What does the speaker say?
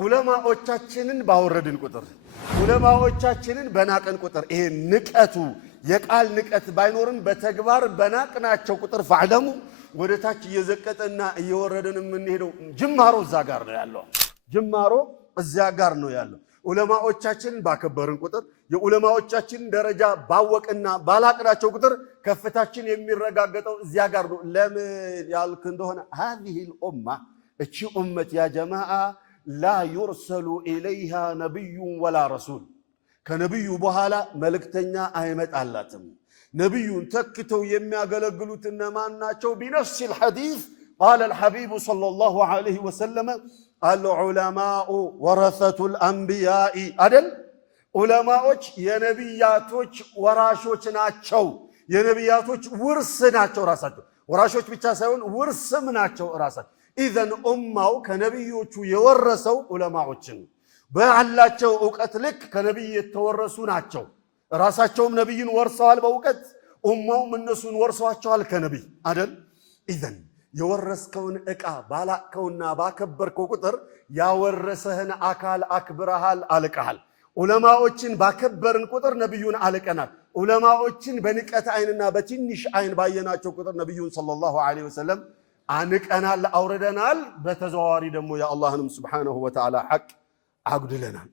ዑለማዎቻችንን ባወረድን ቁጥር ዑለማዎቻችንን በናቀን ቁጥር ይሄ ንቀቱ የቃል ንቀት ባይኖርም በተግባር በናቅናቸው ቁጥር ፈዕለሙ ወደታች እየዘቀጠና እየወረደን የምንሄደው ጅማሮ እዛ ጋር ነው ያለው። ጅማሮ እዛ ጋር ነው ያለው። ዑለማዎቻችንን ባከበርን ቁጥር የዑለማዎቻችንን ደረጃ ባወቅና ባላቅናቸው ቁጥር ከፍታችን የሚረጋገጠው እዛ ጋር ነው። ለምን ያልክ እንደሆነ هذه الامه እቺ ኡመት ያ ጀማዓ لا يرسل إليها نبي ولا رسول ከነብዩ በኋላ መልእክተኛ አይመጣላትም። ነብዩን ተክተው የሚያገለግሉት እነማን ናቸው? بنفس الحديث قال الحبيب صلى الله عليه وسلم العلماء ورثة الأنبياء አደል ዑለማዎች የነብያቶች ወራሾች ናቸው። የነብያቶች ውርስ ናቸው። ራሳቸው ወራሾች ብቻ ሳይሆን ውርስም ናቸው ራሳቸው። ኢዘን ኡማው ከነብዮቹ የወረሰው ዑለማዎችን በአላቸው ዕውቀት ልክ ከነብይ የተወረሱ ናቸው። ራሳቸውም ነብይን ወርሰዋል በዕውቀት ኡማውም እነሱን ወርሰዋቸዋል ከነብይ አደል። ኢዘን የወረስከውን ዕቃ ባላከውና ባከበርከው ቁጥር ያወረሰህን አካል አክብረሃል፣ አልቀሃል። ዑለማዎችን ባከበርን ቁጥር ነብዩን አልቀናል። ዑለማዎችን በንቀት አይንና በትንሽ አይን ባየናቸው ቁጥር ነብዩን ሰለላሁ ዐለይሂ ወሰለም አንቀናል፣ አውርደናል። በተዘዋዋሪ ደግሞ የአላህንም ሱብሓነሁ ወተዓላ ሐቅ አጉድለናል።